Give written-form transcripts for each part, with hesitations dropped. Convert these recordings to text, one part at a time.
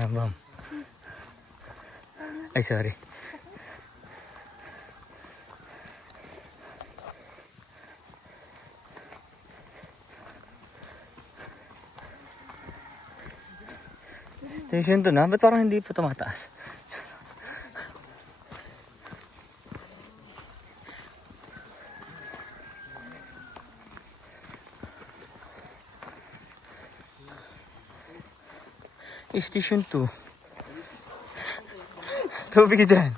Habang. Ay, sorry. Station 2 na? Ba't parang hindi pa tumataas? Station 2. Tubig dyan.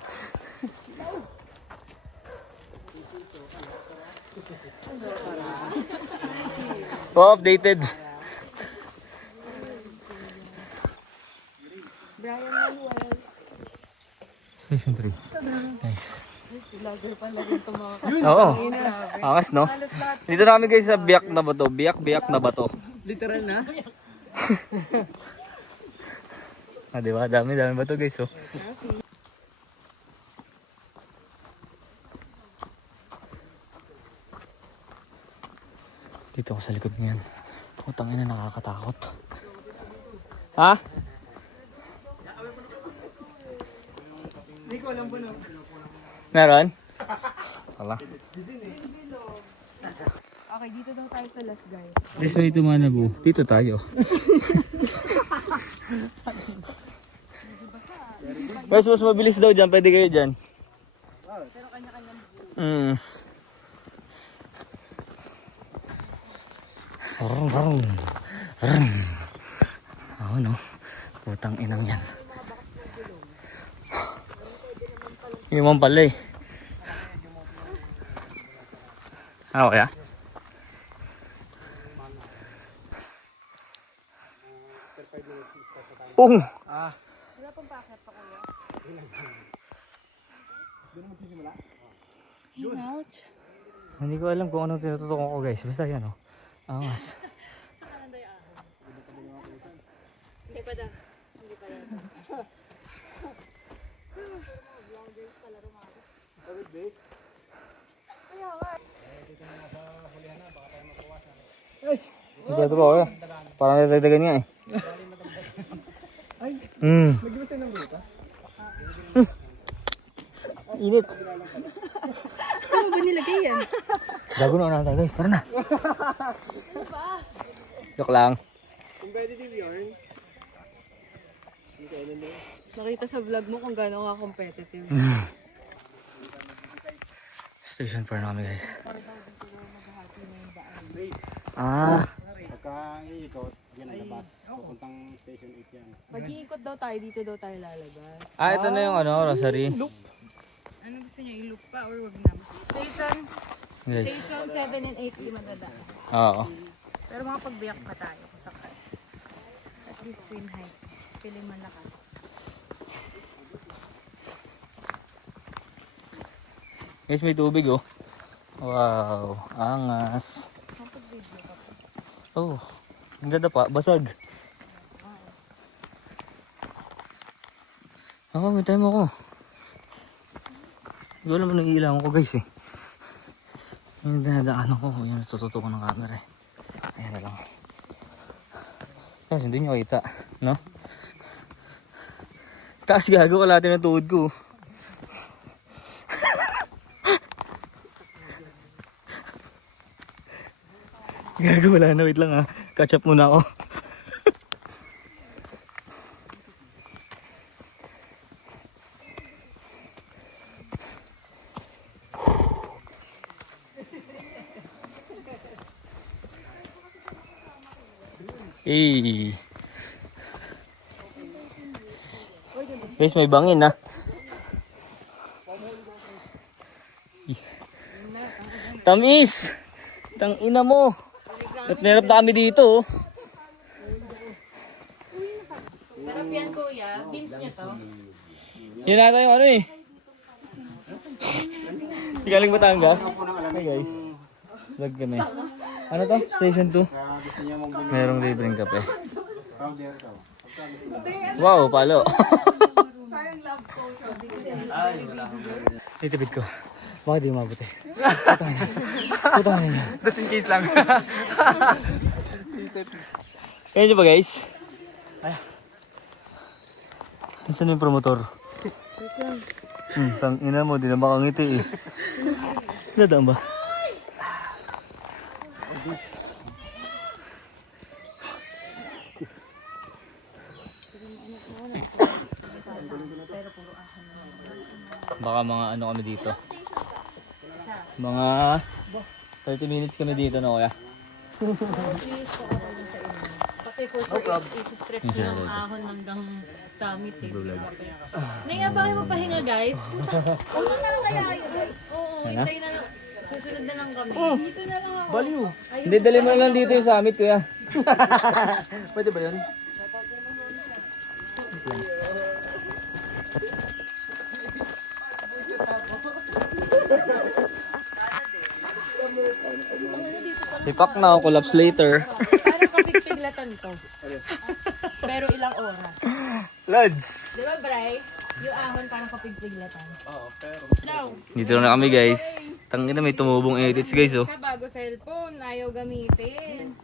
Oh, updated. Station 3. Nice. Vlogger pala rin ito mga Oo. Angas, no? Dito na kami guys sa Biak na Bato. Biak na Bato. literal na. Ah, diba? Dami bato guys, oh. Dito ako sa likod niyan. Putang ina, nakakatakot. Ha? Hindi ko alam po no. Meron? Wala. Okay, dito daw tayo sa last guys. This way to Manabu. Dito tayo. Mas mabilis daw dyan. Pwede kayo dyan. Pero kanya-kanya Mm. Rung. Oo, no? Putang inang yan. Yung mga pala eh. Ah, okay ah? Pung! Wala pang packet pa kuya. Ouch. Hindi ko alam kung anong tinututukan ko guys. Basta yan oh. Angas. Sa kanan ahon. Hindi pa daw. Hindi pa yan. Vloggers pala rumako. Kaya nga. Ito ba oh? Parang natagdagan niya eh. Ay, Mag-iwasay ng buta? Init. saan mo ba nilagay yan? Gago na tayo guys. Tara na. Joke lang. Competitive yarn. Nakita sa vlog mo kung gaano ka competitive. Station 4 na kami guys. Ah. Pagka iikot, yan ang labas. Pupuntang station 8 yan. Pag iikot daw tayo, dito daw tayo lalabas. Ah, ito na yung ano, Rosary. Ano gusto niya, i-loop pa or wag na? Station Guys. 7 and 8 di madadaan. Oo. Pero mga pagbiyak pa tayo sakay. At least twin height. Piling malakas. Guys, may tubig oh. Wow, angas. Oh, ang ganda pa, basag. Ako, may time ako. Hindi ko alam mo nag-iilangan ko guys eh. Yung dinadaanan ko, yung natututukan ng camera eh. Ayan na lang. Kasi hindi nyo kita, no? Taas gago, kalahati ng tuhod ko. Gago, wala na, wait lang ha. Catch up muna ako. Guys, may bangin ha. Tamis! Tang ina mo! At meron pa kami dito oh. Sarap yan kuya. Beans niya to. Yun nata yung ano eh. Galing Batangas. Hey guys. Vlog kami. Ano to? Station 2. Merong libreng kape. Wow, palo. Titipid ko. Baka di umabot eh. Putang ina. Just in case lang. Kaya nyo ba guys? Ay. Nasaan yung promotor? Tang ina mo, di na makangiti eh. Nadaan ba? Baka mga ano kami dito. Mga 30 minutes kami dito na kuya. Kasi for isi-stretch na ng ahon hanggang summit eh. Naiabahin mo pahinga guys. Huwag mo na lang kaya guys. Oo, hintay na lang. Susunod na lang kami. Dito na lang ako. Baliw. Hindi, dali mo lang dito yung summit kuya. Pwede ba yun? Ipak na, collapse later. Parang kapigpiglatan to. Pero ilang oras. Lads! Di ba Bray? Yung ahon parang kapigpiglatan. Oo, pero... Dito na kami guys. Tangin na may tumubong edits guys oh. Sa bago cellphone, ayaw gamitin.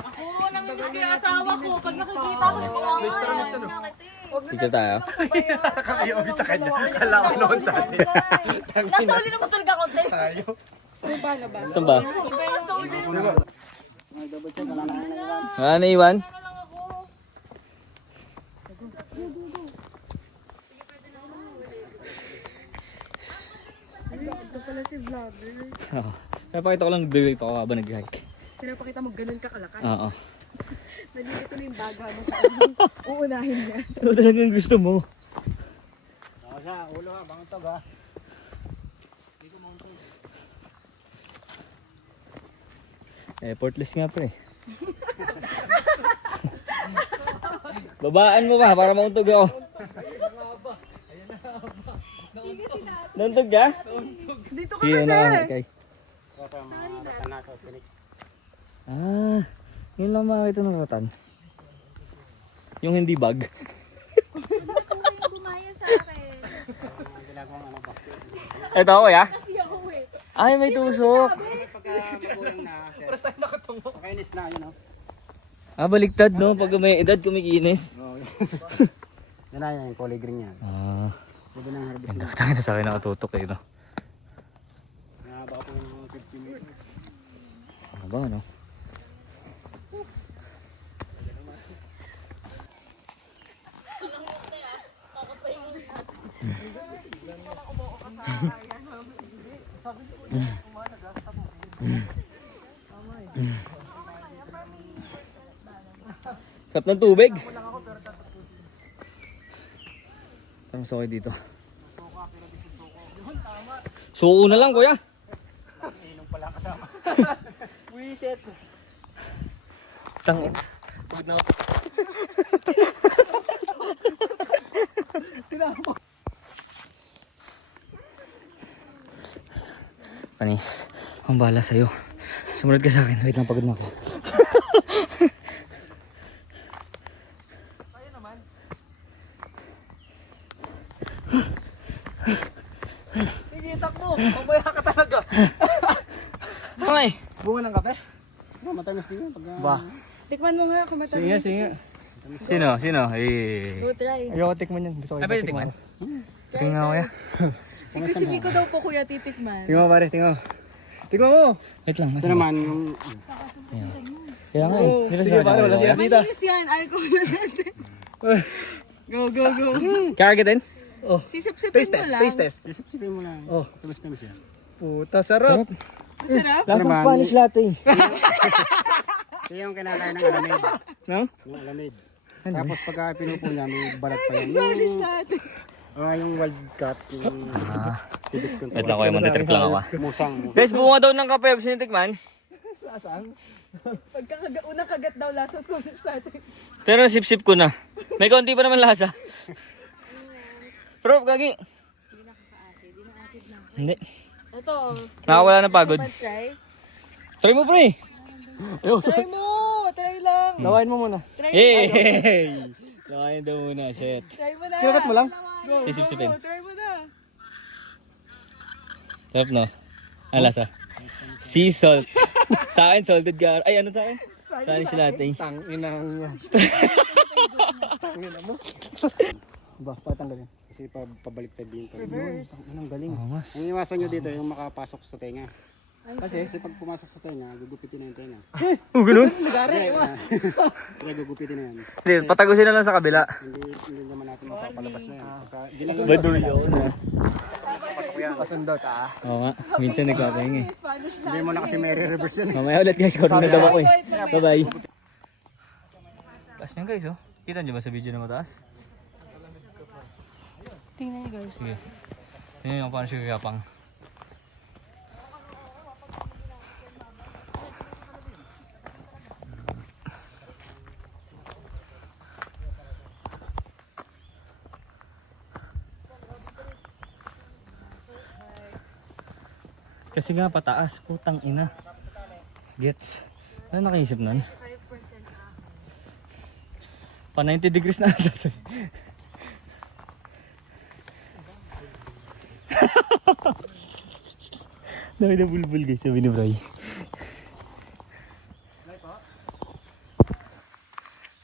Ako, namimiss ko yung asawa ko. Pag nakikita ko yung mga Picture tayo. Kakayobi sa kanya. Kala ko noon sa atin. Nasuli naman talaga ako. Saan ba? Nasuli. Wala na iwan? Ito pala si vlogger. Oo. Napakita ko lang nag-wave ako habang nag-hike. Pinapakita mo ganun ka kalakas. Oo. Nalilito na yung baga mo sa uunahin niya. Ano talagang gusto mo? Ako siya, ulo ha, bangtog ha. Effortless nga pre. Babaan mo ba para mauntog ako? Nauntog ka? Dito ka Sige kasi! na kay. Ito yung mga ratan na ito, tinik. Ah, yun lang makakita ng ratan. Yung hindi bag. Bumaya sa akin. Ginagawang ano ba? Ito ako ya? Kasi ako eh. Ay, may tusok. Pagka magulang na, sir. Pakainis na, yun o. Ah, baliktad no? Pag may edad kumikinis. Oo. Yan na yan, yung kulay green yan. Ah, Pwede nang harvest ganda. na. Tangin na sa akin nakatutok eh no? Nahaba ko yung 50 meters. Ano ba no? Sarap ng tubig. Tanong sa dito. Suko na lang kuya. Inom pala ang kasama. Wiset. Tangin. Pagod na ako. Panis. Ang bala sa'yo. Sumunod ka sa akin. Wait lang, pagod na ako. Sige, takbo! Mamaya ka talaga! Okay. Bunga ng kape? Matamis din yun. Ba? Tikman mo nga kung matamis. Sige. Sino? Eh. Go try. Ayoko tikman yan. Gusto ko Ay, pwede tikman. Tingnan ako ya. Si Miko daw po kuya titikman. Tingnan mo pare, tingnan mo. Tingnan mo! Wait lang. Ito naman yung... Kaya nga eh. Dito Sige pare, wala siya dito. Malinis yan. Alcohol na natin. Go, go, go. Kakagitin? Sisip-sipin mo lang. Taste test. Isip-sipin mo lang. Oh. Tamis-tamis yan. Puta, sarap. Masarap. Lasang naman? Spanish latte. Ito yung kinakain ng alamid. No? Yung alamid. Tapos pagka pinupo niya, may balat pa yan. Spanish latte. Yung wild cat, yung civic control. Wait lang kuya, mag-trip lang ako. Musang. Guys, bunga daw ng kape. Gusto niyo tikman? Unang kagat daw lasa Spanish latte. Pero sip-sip ko na. May konti pa naman lasa. Pero, gagi. Hindi. Ito. Nakawala ng pagod. Try. Try mo pre. Try mo. Try lang. Lawain mo muna. Try mo. Hey! Nakain daw muna, shit. Try mo na. Kinagat mo lang? Go, go, Sisip-sipin. go. Try mo na. Sarap no? Ang lasa. Sea salt. Sa akin, salted gar. Ay, ano sa akin? Saan sila ate? Tanginang. Tangina mo. Ba, patanggalin. Kasi pabalik tayo dito. Reverse. Anong galing. Angas. Ang iwasan nyo dito yung makapasok sa tenga. Kasi, Kasi pag pumasok sa tenga, gugupitin na yung tenga. Oh, ganun? lagari. Kaya gugupitin na yan. Hindi, patagusin na lang sa kabila. Hindi naman natin mapapalabas na yan. Pagka ginasok Badul yun ha. Pasundot ah. Oo nga, minsan nagpapahinga eh. Spanish hindi mo na kasi may reverse yan. Mamaya ulit guys, kung na daw ako eh. Bye bye. Taas niyan guys oh. Kita niyo ba sa video na mataas? Tingnan niyo guys. Sige. Tingnan niyo kung paano siya gagapang. Kasi nga pataas, putang ina. Gets. Ano nakaisip nun? Pa 90 degrees na ata to. Dami na bulbul guys, sabi ni Bray.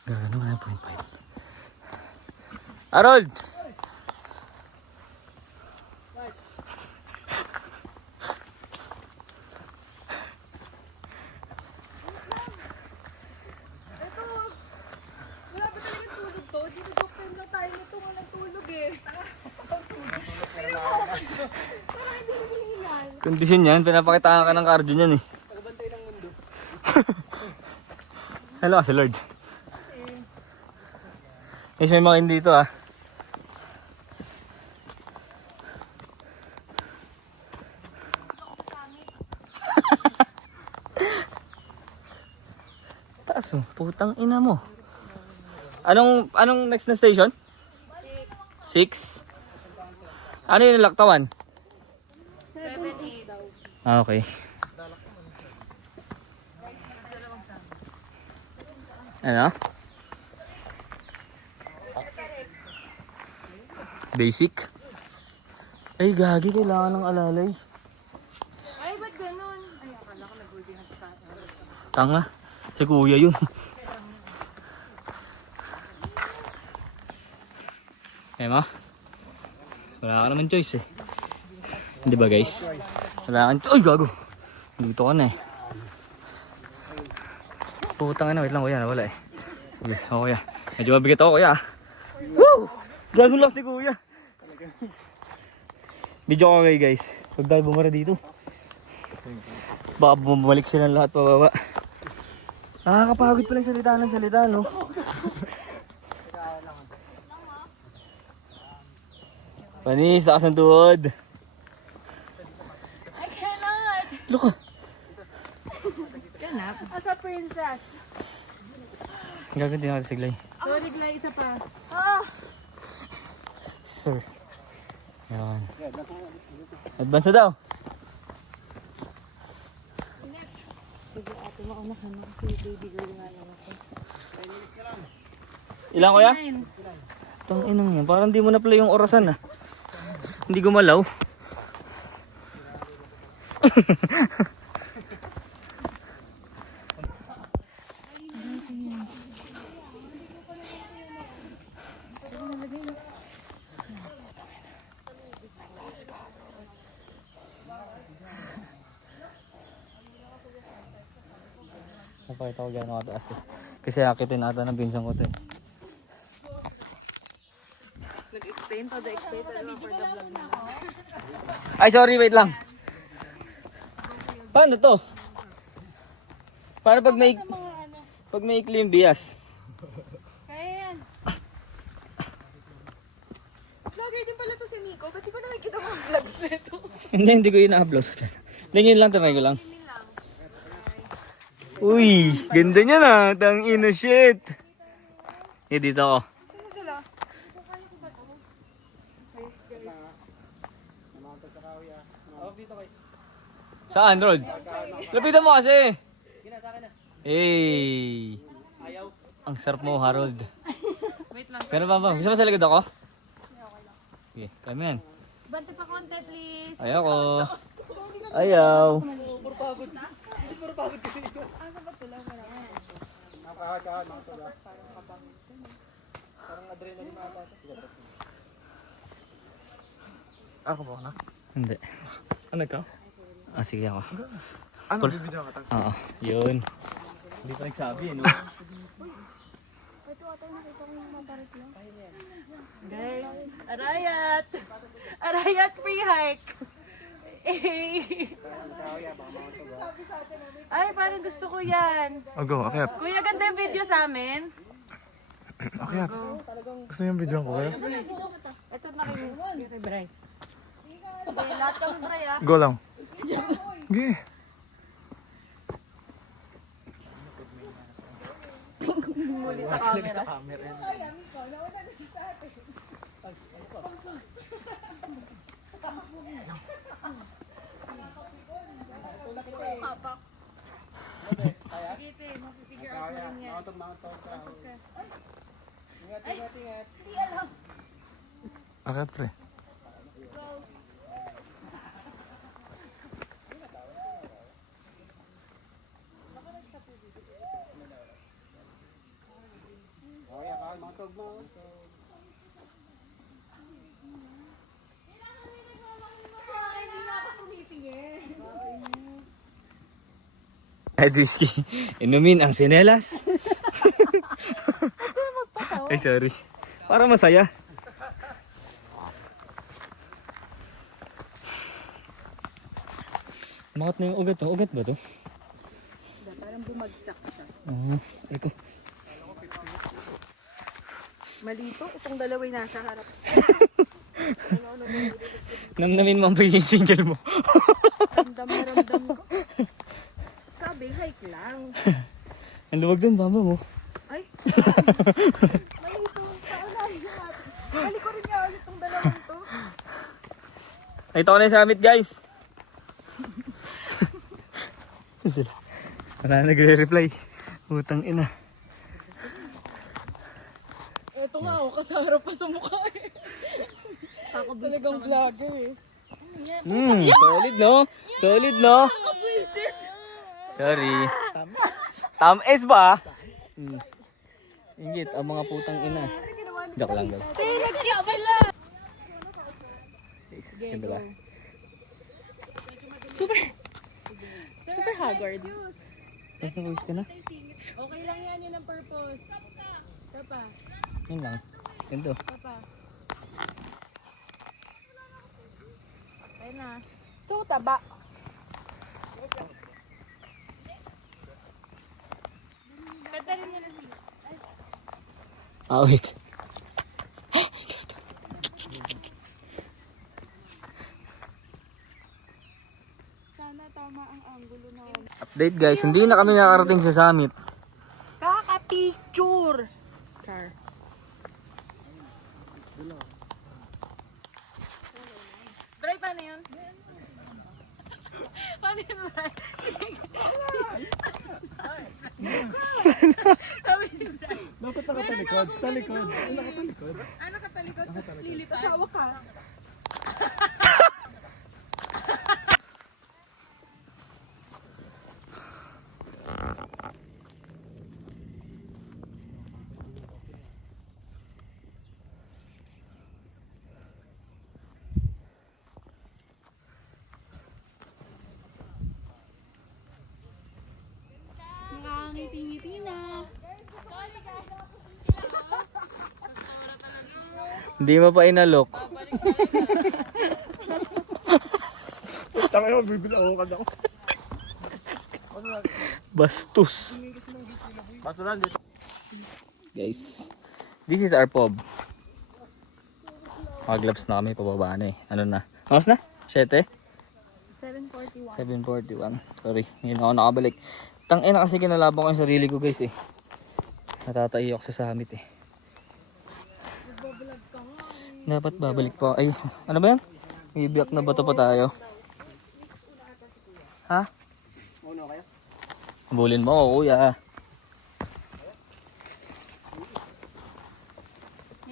Gagano nga 0.5. Harold! Ito, wala ba talagang tulog to? Dito joke time lang tayo nito nga nagtulog eh. Parang hindi hinihingal. Kondisyon yan, pinapakitaan ka ng cardio niyan eh. Hello kasi Lord. Guys, may makin dito ah. Taas oh, putang ina mo. Anong next na station? 6. Ano yung Laktawan? 7-8 daw. Ah, okay. Ano? Basic? Ay, gagi, kailangan ng alalay. Ay, ba't ganun? Ay, akala ko nag-boarding sa Tanga. Si kuya yun. Eh ma? Wala ka naman choice eh. Hindi ba guys? Wala kang choice. Ay, gago. Dito ka na eh. Putang ina, wait lang kuya, nawala eh. Okay, ako kuya. Medyo mabigat ako kuya. Woo! Gago lang si kuya. Video ko kayo guys. Pag dahil bumara dito. Baka bumalik silang lahat pababa. Nakakapagod pala yung salita no? Panis, lakas ng tuhod. I cannot! Look ah. Ganap. As a princess. Gaganti na kasi siglay. Sorry, Glay, isa pa. Si sir. Yan. Advance na daw. Sige, ate, mauna ka na kasi baby girl nga lang ako. Ilan kuya? 9. Tang inang yan. Parang di mo na play yung orasan ah. Hindi gumalaw. Napakita ko gano'n kataas eh. Kasi akitin ata ng pinsan ko to eh. Nag-explain pa the explain pa lang for the vlog na lang. Ay sorry, wait lang. Paano to? Paano pag may ikli yung bias? Kaya yan. Vlogger din pala to si Miko. Ba't di ko nakikita mga vlogs nito? Hindi ko ina-upload. Hindi lang, try ko lang. Uy, ganda niya na. Tang ina shit. Eh, dito ako. Sino sila? Saan, Rod? Lapitan mo kasi. Hey. Ang sarap mo, Harold. Wait lang. Pero ba? Gusto mo sa likod ako? Sige, kami yan. Bante pa konti, please. Ayoko. Ayaw. Ako po na. Hindi. Ano ka? Ah, sige ako. Ano Cool. bibidyo ka? Oo, yun. Hindi pa nagsabi no? Guys, arayat! Arayat free hike! Ay, parang gusto ko yan. Oh, go. Akyat. Kuya, ganda yung video sa amin. Akyat. Gusto niyo yung video ko kayo? Ito nakikinig. Bray. Okay, lahat kami Bray ah. Go lang. Sige. Sa camera. Sige, pe, mapifigure out mo rin yan. Akyat, pre. Ay, Disky. Inumin ang sinelas. Ay, sorry. Para masaya. Makat na yung ugat to. Ugat ba to? Parang bumagsak siya. Oo. Ay ko. Malito, itong dalawa'y nasa harap. Namnamin mo ba yung single mo? Ramdam na ramdam ko. Sabi, hike lang. Ang luwag dun, baba mo. Ay, malito. Paunahin natin. Balik ko rin nga ulit itong dalawang to. Ito ko na yung summit, guys. Sila. Wala nagre-reply. Utang ina. Ito nga, ako kasarap pa sa mukha eh. Talagang vlogger eh. Solid, no? Solid, no? Sorry. Tamis ba? Ingit, ang mga putang ina. Joke lang, guys. Ganda ba? Super haggard. Ito, voice ka na? Okay lang yan, yun ang purpose. Tapa, Yun lang. Ganito. tapa. Ayun na. So, taba. Kanta rin nila sila. Ah, wait. Sana tama ang angulo na. Update, guys. Hindi na kami nakarating sa summit. Kaka-picture! Char. Bray, paano yun? Paano yun, Bray? Sabi ni Bray. Dapat nakatalikod. Talikod. Nakatalikod. Ano ka talikod? Lilip. Asawa ka. Nakangiti-ngiti na. Hindi mo pa inalok. Tangin mo, bibilawan ako. Bastos. Basuran dito. Guys, this is our pub. Mag-gloves na kami, pababa na eh. Ano na? Mas na? 7? 7:41. 7:41. Sorry, ngayon ako nakabalik. Tangina kasi kinalaban ko yung sarili ko, guys eh. Natatay ako sa summit eh. Dapat babalik pa. Ay, ano ba yan? Ibiyak na bato pa tayo. Ha? Uno kayo? Bulin mo ako, kuya.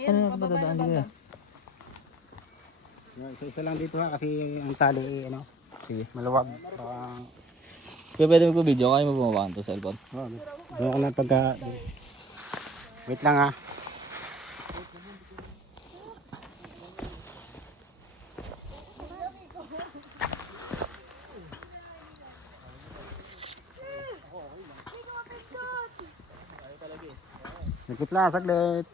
Ano na ba dadaan dito? Isa lang dito ha kasi ang tali ano. Sige. Maluwag. Kaya pwede magpa-video, kaya mo bumabangan to sa cellphone. Doon ako na pagka... Wait lang ha. Ikot lang, saglit.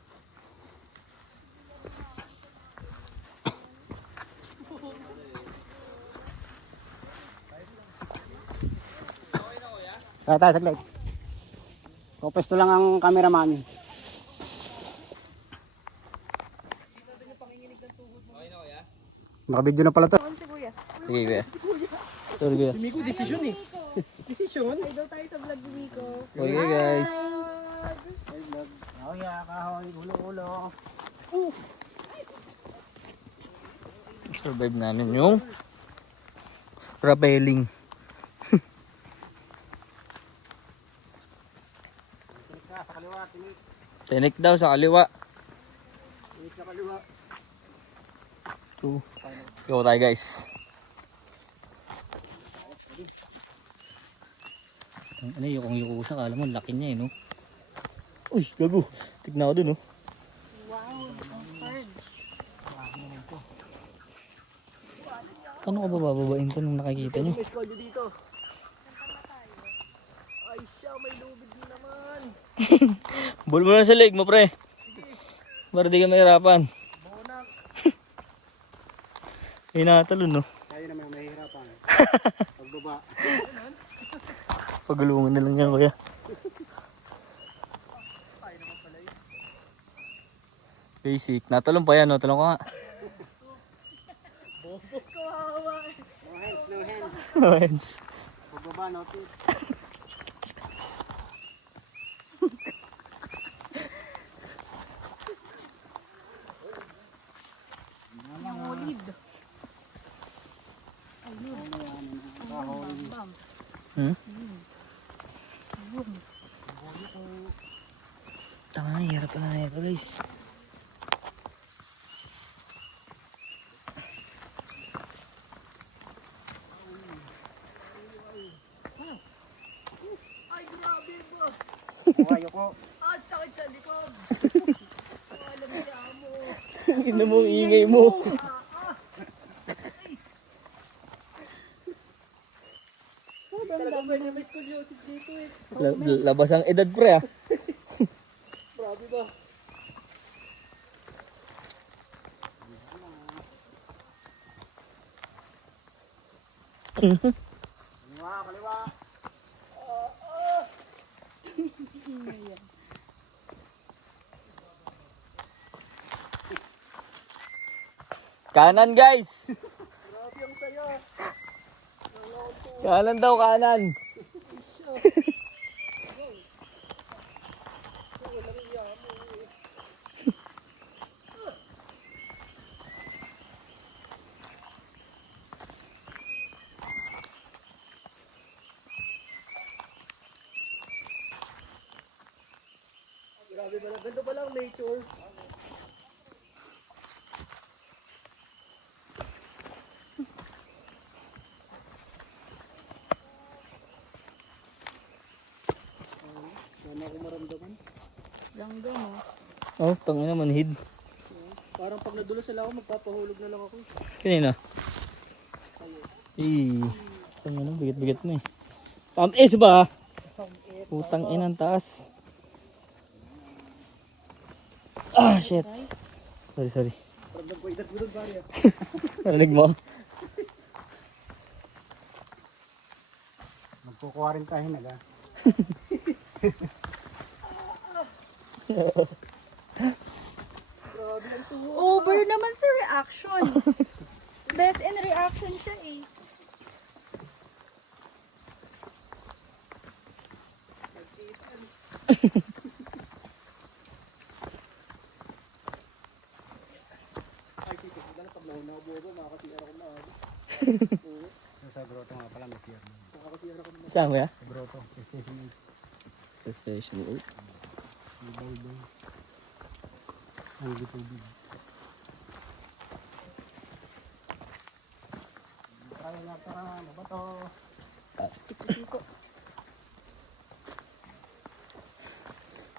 Kaya tayo, saglit. Pwesto lang ang cameraman. Naka-video na pala to. Si Kuya. Sige, kuya. Sorry, kuya. Miko, decision eh. Decision? Ay daw tayo sa vlog ni Miko. Okay, guys. Kahoy, kahoy, ulo-ulo. Survive namin yung rappelling. Sa kaliwa, tinik. Tinik daw sa kaliwa. Tinik sa kaliwa. So, go tayo guys. Ano yung yuko siya, kala mo laki niya eh, no? Uy, gago. Tignan ko dun, no? Wow, ang hard. Paano ko bababain to nung nakikita nyo? May squad dito. Ay siya, may lubid din naman. Ball mo na sa leg mo, pre. Para di ka mahirapan. Bonak. Inatalon, no? Tayo naman mahihirapan. Pagbaba. Pagulungan na lang yan, kuya. Basic. Natalon pa yan, no? Talon ka nga. Kawawa. No hands, no hands. No hands. Pagbaba, no tip. Nangulid. Hmm? Tama, hirap na na ito, guys. Ay, grabe ba? Buhay ako. Ang sakit sa likod. Alam niya mo. Ina mo, ingay mo. Talagang pwede may scoliosis dito eh. Labas ang edad, pre, ah. Grabe ba? Kaliwa, kaliwa. Kanan, guys. Grabe ang saya. Kanan daw, kanan. Grabe ba lang. Ganda ba lang nature? Sana ako maramdaman. Langgam mo. Oh, tangin na, manhid. Parang pag nadulas sila ako, magpapahulog na lang ako. Kanina. Tangin na, bigat-bigat mo eh. Tamis ba? Putang inang taas. Ah, shit. Sorry. Parang ko edad mo doon, pare. Narinig mo? Magkukuwarintahin na ga. Grabe ang tuwa. Over naman sa reaction. Best in reaction siya eh. Ay, sige. Dahil pag nahunaw bobo, makakasiyar ako na. Sa grotto nga pala, may siyar. Makakasiyar ako na. Saan mo ya? Sa grotto, station 8. Sa station 8. May bawal. Ang tubig. Tayo nga para mabato.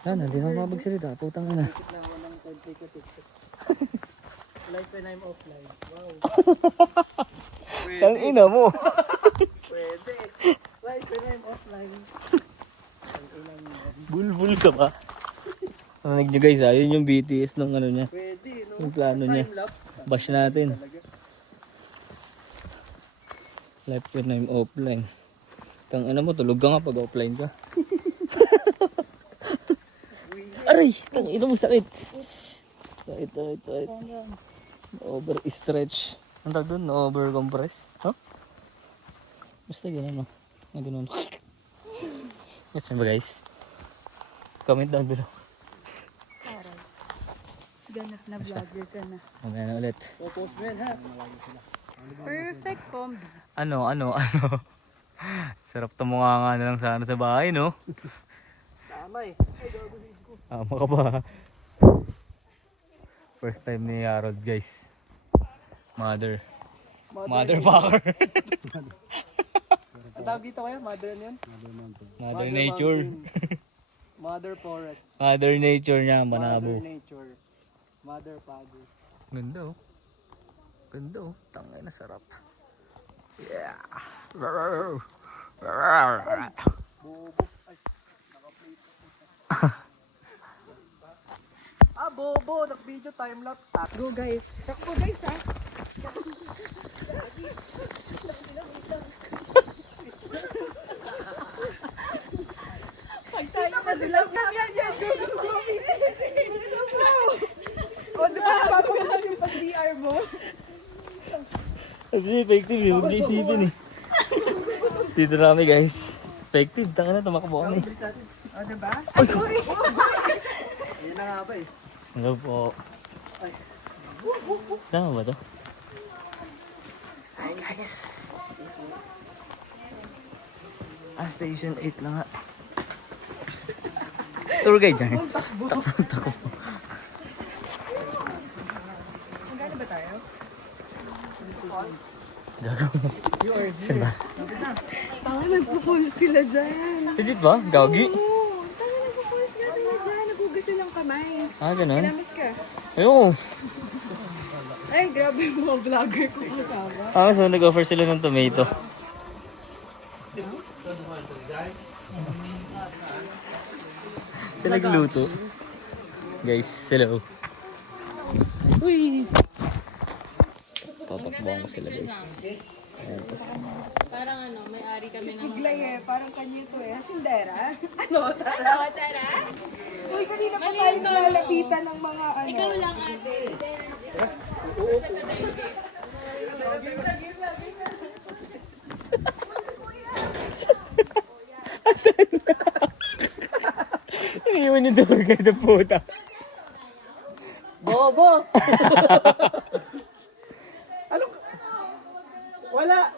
Hindi na ako mabagsalita. Putang ina. Tikit lang ako ng konti ko tikit. Live when I'm offline. Wow. Ang ina mo. Pwede. Live when I'm offline. Ang inang Bulbul ka ba? Narinig nyo guys, yun yung BTS nung ano niya. pwede, no? Yung plano niya. Time-lapse. Bash natin. Talaga. Life when I'm offline. Tang ano mo, tulog ka nga pag offline ka. Aray! Tang ina mo sakit. Sakit. Over-stretch. Ang tawag doon? Over-compress? Huh? Basta gano'n no? Gano'n. Yes ba guys? Comment down below. Ganap na vlogger ka na. Mamaya na ulit. Post mo yan, ha? Perfect combi. Ano? Sarap tumunga nga na lang sana sa bahay, no? Tama eh. Tama ka ba? First time ni Harold, guys. Motherfucker. Ang tawag dito kaya? Mother ano yun? Mother Nature. Mountain. Mother Forest. Mother Nature niya, manabo. Mother Nature. Mother Father. Ganda oh. Tangay na sarap. Yeah. Bobo. Ay, naka-plate. Bobo. Nag-video time-lapse. Go guys. Takbo guys ha. Pagtayo na sila. Yan. Go. O, di ba napapakulas yung pag-DR mo? Sabi effective eh, huwag niya isipin eh. Dito na kami guys. Effective, tanga na, tumakbo kami. O, di ba? Ayun na nga ba eh. Hello po. Tama ba to? Hi guys. Station 8 lang nga. Tour guide dyan. Takbo. Magkano ba tayo? Gago. Saan ba? Nagpo-pulse sila dyan. Legit ba? Gagi? Oo, nagpo-pulse nga sila dyan. Nagugas silang kamay. Ganun? Kinamis ka. Ayun. Ay, grabe yung mga vlogger ko kasama. So nag-offer sila ng tomato. Pinagluto. Guys, hello. Uy! Tatakbuhan ko sila guys. Parang ano, may-ari kami ng... Biglay eh, parang kanyo to eh. Sindera? Ano, tara? Uy, kanina pa tayo nalalapitan ng mga ano. Ikaw lang ate. Iwan yung tour guide ng puta. Bobo! Ano? Wala!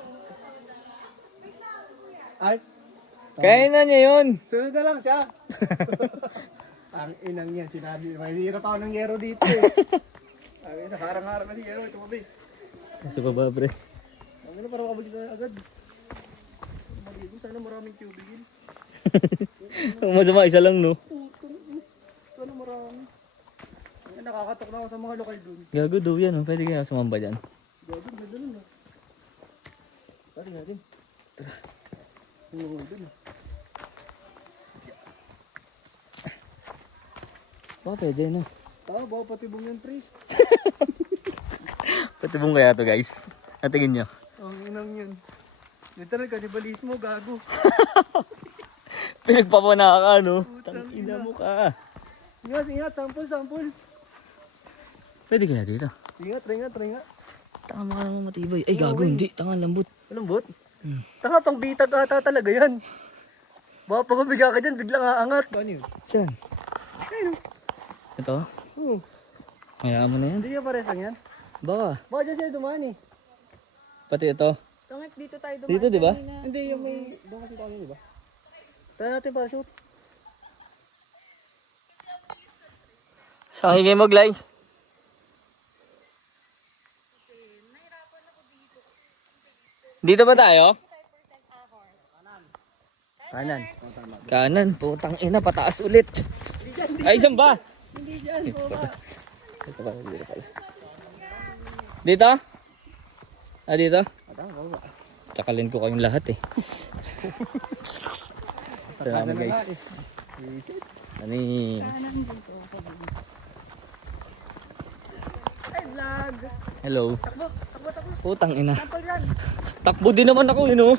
Ay, Kaya na niya yun. sunod na lang siya. Ang inang yan, sinabi. May hirap ako ng yero dito eh. Ang ina, harang-harang na si yero. Ito mabi. Sa baba pre. Ang ina, parang kabagin na agad. Maligo, sana maraming cubicle. Ang masama, isa lang no. Sana marami. Ay, nakakatok na ako sa mga lokal dun. Gago daw yan, pwede kaya sumamba dyan. Gagawin, ganda nun ah. Pati natin. Tara. Yung dun ah. Baka pwede no. Baka patibong yung tree. Patibong kaya to guys. Natingin nyo. Ang inang yun. Literal, kanibalismo, gago. Pinagpapana ka no. Tangina mo ka. Ingat, sample. Pwede kaya dito. Ingat. Tanga mo ka naman matibay. Ay gago hindi. Tanga lambot. Anong bot? Tanga, pang bitag ata talaga yan. Baka pag umiga ka dyan, biglang aangat. Ano yun? Saan? Ito? Oo. Hayaan mo na yan. Hindi niya pares lang yan. Baka. Baka dyan siya dumaan eh. Pati ito. Tungit dito tayo dumaan. Dito di ba? Hindi, yung may... Doon kasi kami, di ba? Tara natin para shoot. Saan kayo mag-live? Dito ba tayo? Kanan. Kanan, putang ina, pataas ulit. Ay, saan ba? Hindi dyan, buka. Dito pala, dito pala. Dito? Ah, dito? Tsakalin ko kayong lahat eh. Ito namin guys. Anis. Ay, vlog. Hello. Takbo, takbo, takbo. Putang ina. Tapos yan. Takbo din naman ako, yun oh.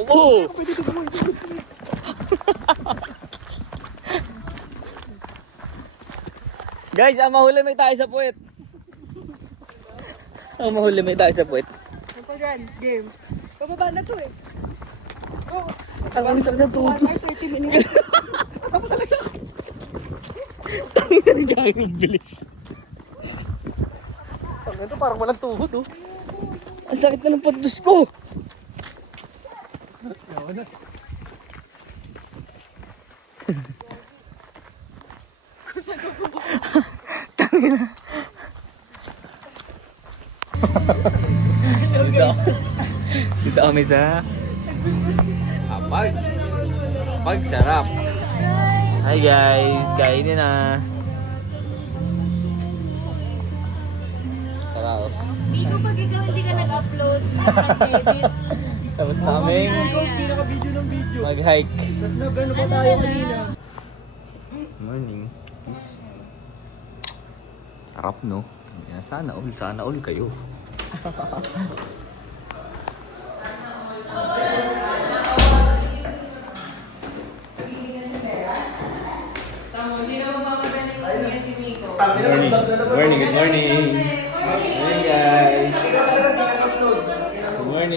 Oo. Guys, ang mahuli may tayo sa puwet. Ang mahuli may tayo sa puwet. Tapos yan, game. Pababa na to eh. Oh, Ang anis ng tubo. 1 hour 30 minutes. Tangin na ni Jackie, ang bilis. Ito parang walang tuhod oh. Ang sakit na ng pantos ko. Tangin na. Dito kami sa Apag sarap. Hi guys, kainin na. Karaos. Dito pag ikaw hindi ka nag-upload, nag-edit. Tapos namin Hindi naka-video ng video. mag-hike. Tapos nag-ano pa tayo kanina. Morning. Sarap no? Sana all kayo. Morning. Good morning. Morning guys.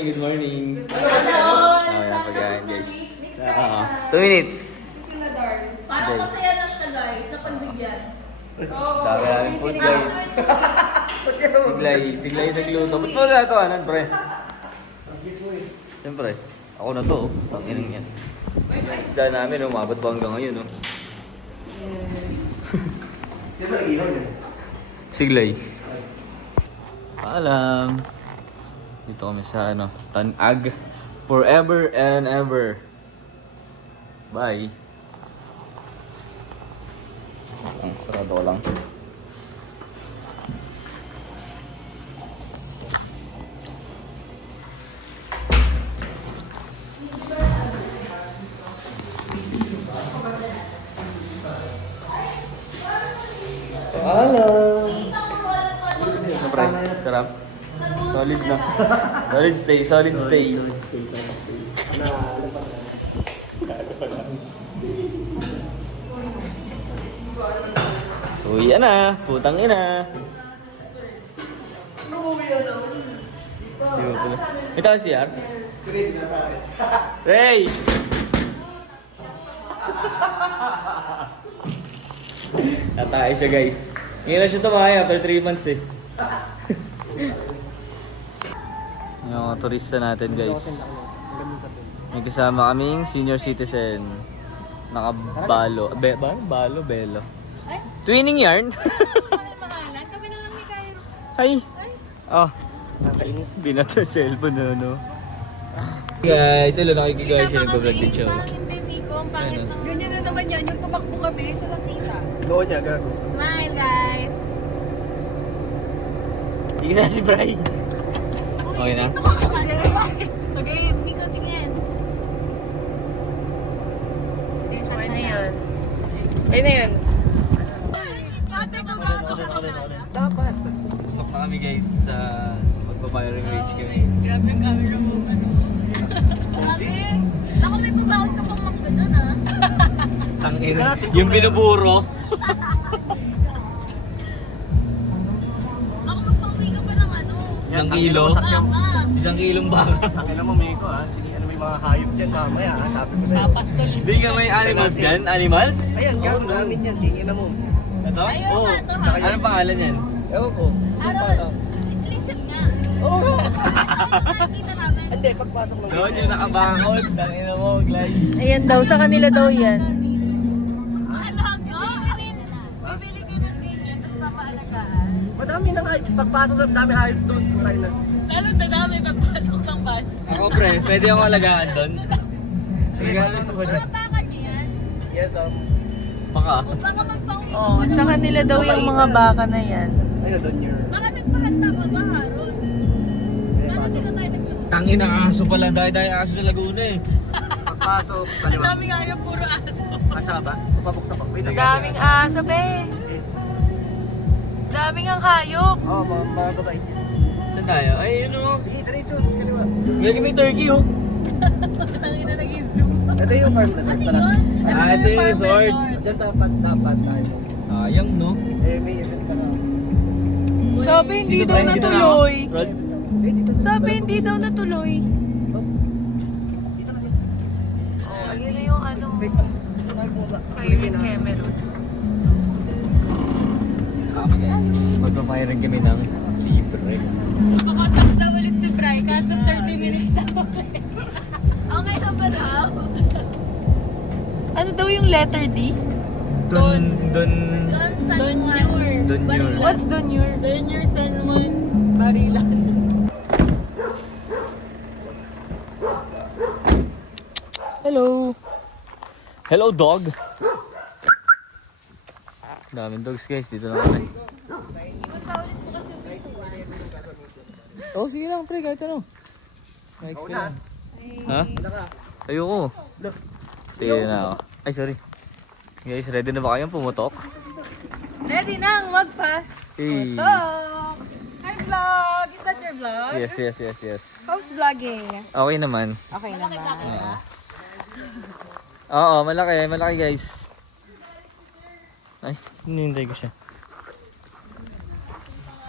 Good morning. Ayan pagkain guys. 2 minutes. Parang masaya na siya guys, napagbigyan. Dami namin food guys. Siglay nagluto. Ba't mo natawanan pre? Siyempre, ako na to. Tanginang yan. Isda namin, umabot pa hanggang ngayon. Oh. Siglay. Paalam. Dito kami sa Tanag. Forever and ever. Bye. Sarado ko lang. Paalam. Siyempre, sarap. Solid na. Solid stay. Uwi na, putang ina. Ito ang CR? Ray! Natay siya guys. Ngayon na siya tumahay after 3 months eh. Yung mga turista natin guys. May kasama kaming senior citizen. Nakabalo. Belo. Twinning yarn? Pangalan, kami na lang ni Cairo. Ay! Oh. Nakainis. Binato sa cellphone na ano. Guys, hello, nakikigay siya nag-vlog din siya. Parang hindi, Miko. Ang pangit ng... Ganyan na naman yan, yung tumakbo kami, sa lang kita. Noo niya, gago. Smile, guys. Hindi na si Bray. Okay na? Ito ka kasali. Okay, Miko, tingin. Okay na yan. Okay na yan. Dapat. Pusok na kami guys sa magbabayering wage kami. Grabe yung camera mo, ano. Grabe. Ako may pabawat ka pang mangga doon, ah. Tangin. Yung binuburo. Ako magpauwi ka pa ng ano. 1 kilo. Baka. 1 kilong baka. Tangin mo, Miko ha. Sige, ano may mga hayop dyan mamaya ha. Sabi ko sa'yo. Papastol. Hindi nga may animals dyan? Animals? Ayan, gago namin yan. Tingin na mo. Ito? Ayun Oo. nga, ito ha. Anong pangalan yan? Ewan ko. Saan pa na? Lechon nga. Oo. Nakikita namin. Hindi, pagpasok lang. Doon yung nakabakod. Tangin na mo, Glay. Ayan daw, sa kanila daw yan. Ano, bibili ka ng ganyan, tapos papaalagaan. Madami dami na nga. Pagpasok sa dami hayop doon. Tayo na. Lalo na dami pagpasok ng van. Ako pre, pwede ako alagaan doon. Sige, pasok ko siya. Baka niyan. Yes, Baka. Baka magpangin. Oo, sa kanila daw yung mga baka na yan. Ayun, doon your... Baka nagpahanda ka ba, Haron? Ano sila tayo nagpahanda? Tangin na aso pala, dahil aso sa Laguna eh. Pagpasok sa kaliwa. Dami nga yung puro aso. Asya ka ba? Papabuksan ko. Wait lang. Daming aso, be. Daming ang hayop. Oo, mga babae. Saan tayo? Ay, yun o. Sige, diretso. Sa kaliwa. Gagi may turkey oh. Tangin na nag-zoom. Ito yung farm resort pala. Ah, ito yung resort. Diyan dapat tayo. Sayang no. Eh, may event ka na. Sabi hindi Dito daw tayo, dito na. natuloy. Rod. Eh, dito na. Sabi hindi daw natuloy. Dito na. Oh, yun na yung ano. Wait lang. Tayo bumaba. Firing Cameron. Magpa-firing kami ng libre. Pakontact daw ulit si Bri, kaso 30 minutes na okay na ba daw? Ano daw yung letter D? Don. Donyor. Donyor. What's Donyor? Donyor San Juan Barilan. Hello. Hello dog. Daming dogs guys, dito na kami. Oh, sige lang pre, kahit ano. Kahit ka lang. Ha? Ayoko. Sige na ako. Ay, sorry. Guys, ready na ba kayong pumutok? Ready na, wag pa. Hey. Hi vlog! Is that your vlog? Yes. How's vlogging? Okay naman. Okay naman. Oo, malaki guys. Ay, hinihintay ko siya.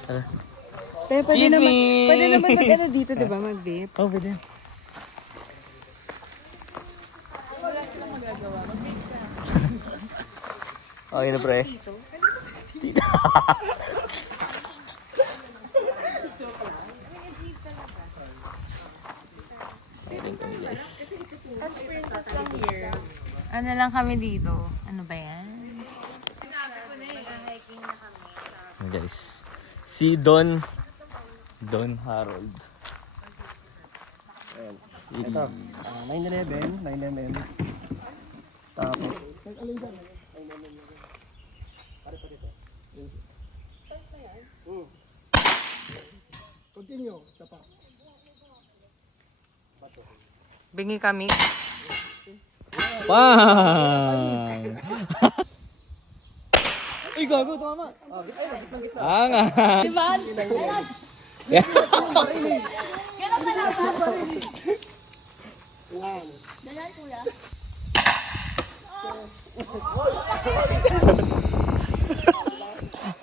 Tara. Tayo Cheese me! pwede naman mag-ano dito, di ba? Mag-vape. Oh, pwede. Okay na pre. Dito. Ayun kami guys. Ano lang kami dito? Ano ba yan? Ayun, guys. Si Don Harold. Ito. 911. 9mm. Tapos. Continue. Isa pa. Bingi kami. Bang! Uy, gago, tama. Anga.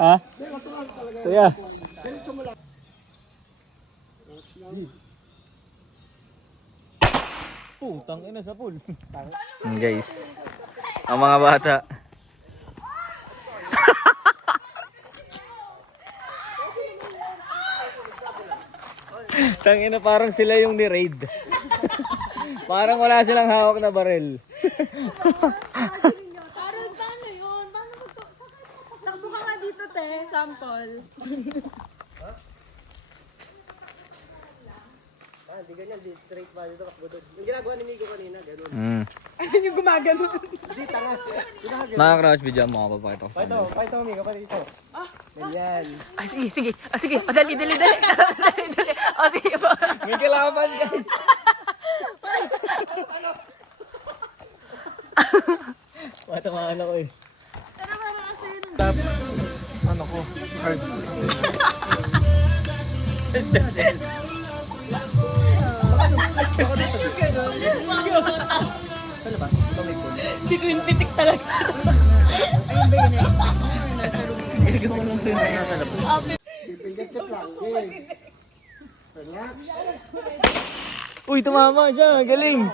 Ha? Kuya. Putang ina sa pool. Guys, ang mga bata. Tangina parang sila yung ni-raid. Parang wala silang hawak na barel. Parang paano yun? Paano Takbo ka nga dito, te. Sample. Hindi ganyan. Straight pa dito. Yung ginagawa ni Migo kanina. Ganun. Ayun yung gumagano. Hindi, tanga. Nakaka-crouch video mo makapapakita ko sa inyo. Pakita mo, Migo. Pakita dito. Ganyan. Sige. Dali. Dali. Sige po. May kalaban guys. Matamaan ako eh. Ano ko? Hard. Sa labas? Ito may pool. Si Queen Pitik talaga. Uy, tumama siya. Galing.